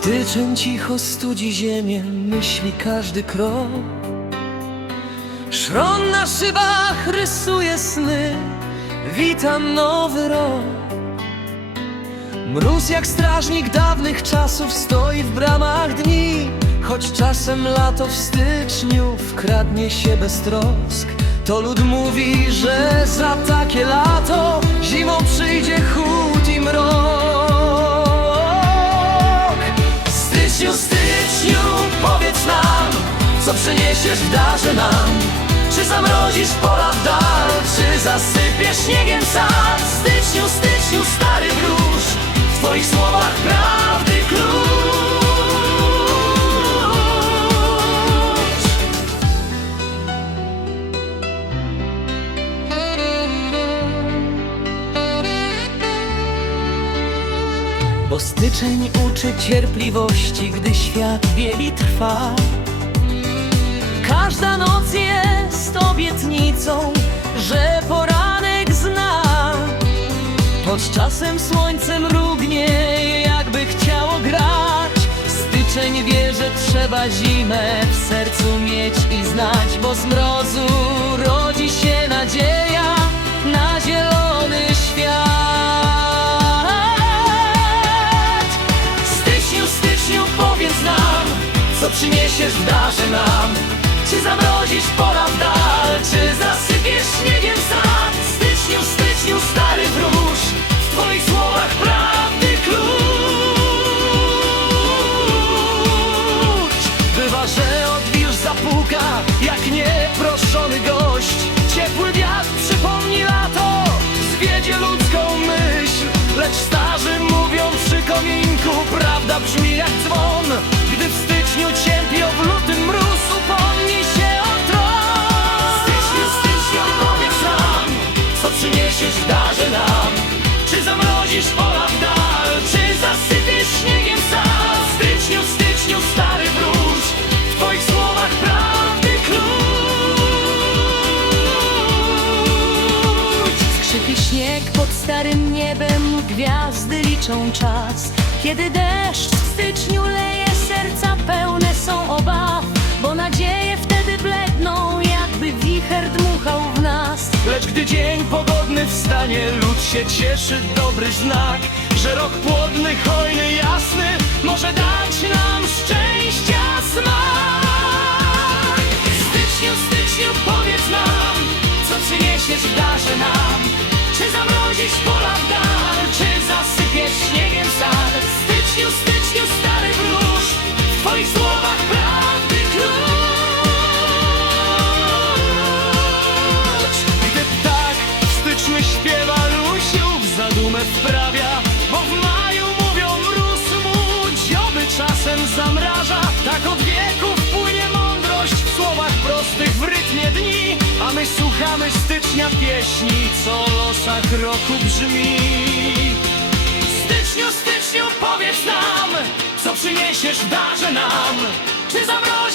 Styczeń cicho studzi ziemię, myśli każdy krok. Szron na szybach rysuje sny, witam nowy rok. Mróz jak strażnik dawnych czasów stoi w bramach dni Choć czasem lato w styczniu wkradnie się bez trosk. To lud mówi, że za takie lato zimą przyjdzie chłód i mrok przyniesiesz w darze nam. Czy zamrozisz pola w dal Czy zasypiesz śniegiem sad Styczniu, styczniu, stary wróż W twoich słowach prawdy klucz. Bo styczeń uczy cierpliwości, gdy świat bieli trwa. Każda noc jest obietnicą, że poranek zna. Choć czasem słońce mrugnie, jakby chciało grać. Styczeń wie, że trzeba zimę w sercu mieć i znać, bo z mrozu rodzi się nadzieja na zielony świat. Styczniu, styczniu, powiedz nam, co przyniesiesz w darze nam. Czy zamrozisz pola w dal, czy zasypiesz śniegiem sad? Styczniu, styczniu, stary wróż, w twoich słowach prawdy klucz. Bywa, że odwilż zapuka, jak nieproszony gość. Ciepły wiatr przypomni lato, zwiedzie ludzką myśl. Lecz starzy mówią przy kominku, prawda brzmi jak dzwon. Gdy w styczniu cierpią, w czas. Kiedy deszcz w styczniu leje, serca pełne są obaw, bo nadzieje wtedy bledną, jakby wicher dmuchał w nas. Lecz gdy dzień pogodny wstanie, lud się cieszy, dobry znak, że rok płodny, hojny, jasny może dać nam szczęścia smak. W styczniu, styczniu, powiedz nam, co przyniesiesz w darze nam. Czy zamrozisz pola w śpiewa, Lusiów zadumę wprawia, bo w maju mówią mróz mu dzioby czasem zamraża. Tak od wieków płynie mądrość w słowach prostych w rytmie dni, a my słuchamy stycznia pieśni, co losach roku brzmi. Styczniu, styczniu, powiedz nam, co przyniesiesz w darze nam. Czy zamrozisz w?